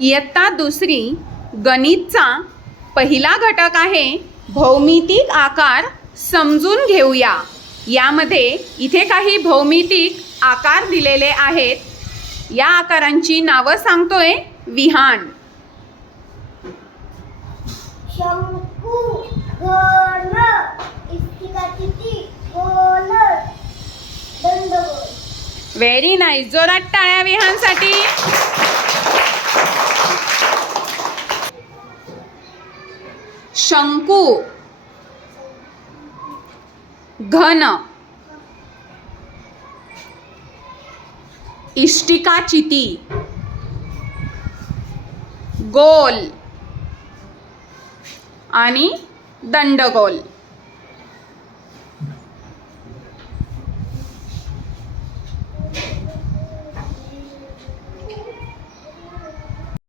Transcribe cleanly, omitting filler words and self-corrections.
इयत्ता दुसरी गणितचा पहिला घटक आहे भौमितिक आकार समजून घेऊया. यामध्ये इथे काही भौमितिक आकार दिलेले आहेत. या आकारांची नावं सांगतोय विहान. शंकू, घन, इष्टिकाचिती, गोलक, दंडगोल. Very nice. जोरात टाळ्या विहानसाठी. शंकू, घन, इष्टिकाचिती, गोल आणि दंडगोल.